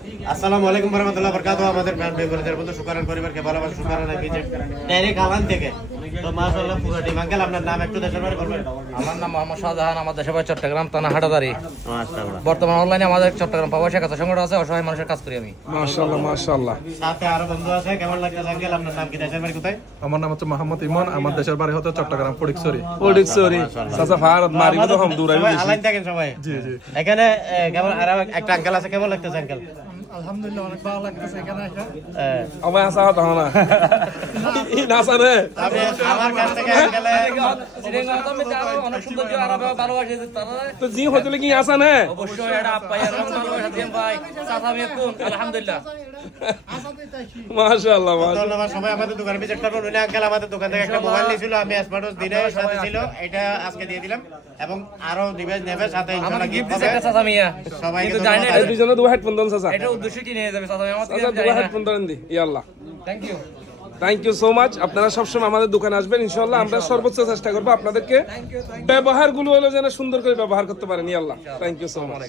আসসালামু আলাইকুম ওয়া রাহমাতুল্লাহি ওয়া বারাকাতুহু। আমাদের ফ্যান ফেভারিটের বন্ধু সুকারান পরিবারকে ভালোবাসা। সুকারান ভিজিট ডাইরেক্ট আলান থেকে। তো মাশাআল্লাহ পুরো টিম। আঙ্কেল আপনার নাম একটু দেশের বাড়ি বলবেন? আমার নাম মোহাম্মদ শাহজাহান, আমার দেশের বাড়ি চট্টগ্রাম থানা হাটাদারি। মাশাআল্লাহ। বর্তমান অনলাইনে আমাদের চট্টগ্রাম প্রবাসী একাত্তর সংগঠন আছে, অসহায় মানুষের কাজ করি আমি। মাশাআল্লাহ মাশাআল্লাহ। সাথে আরো বন্ধু আছে। কেমন লাগছে আঙ্কেল? আপনার নাম কি, দেশের বাড়ি কোথায়? আমার নাম হচ্ছে মোহাম্মদ ইমন, আমার দেশের বাড়ি হচ্ছে চট্টগ্রাম ফটিকছড়ি। মাশাআল্লাহ। চাচা ভারত মারি তো হাম দূর সবাই আলাইন থাকেন সবাই। জি জি। এখানে কেমন আর একটা আঙ্কেল আছে, কেমন লাগতেছে আঙ্কেল? আলহামদুলিল্লাহ অনেক ভালো লাগতেছে এখানে এসে। আমার আসা হতো না ই না সারে আমি আমার কাছ থেকে আঙ্কেলে অনেক সুন্দর ভালোবাসে তারা তো জি হোটেলে কি আসা না অবশ্যই এটা আপ্যায় এবং ভালোবাসা দিন ভাই। চাচা মেকুন আলহামদুলিল্লাহ। মাশাআল্লাহ মাশাআল্লাহ। ধন্যবাদ। সবাই আমাদের দোকানে ভিজিট করবেন। উনি আঙ্কেল আমাদের দোকান থেকে একটা মোবাইল নিয়েছিল, আমি স্মার্টওয়াচ দিনের সাথে ছিল, এটা আজকে দিয়ে দিলাম এবং আরো ডিভাইস নেবে সাথে আমাকে ইনশাআল্লাহ গিফট গিফট দিছে একটা চাচা মিয়া। সবাইকে কিন্তু জানি না এই দুজনে দুই হেডফোন দেন চাচা। এটা উদ্দেশ্য কি নিয়ে যাবে চাচা আমার চাচা দুই হেডফোন দেন দি ইয়াল্লাহ। Thank you. Thank you so much. আপনারা সবসময় আমাদের দোকানে আসবেন, ইনশাআল্লাহ আমরা সর্বোচ্চ চেষ্টা করবো আপনাদেরকে ব্যবহারগুলো হলো যেন সুন্দর করে ব্যবহার করতে পারেন। ইয়াল্লাহ, থ্যাংক ইউ সো মাচ।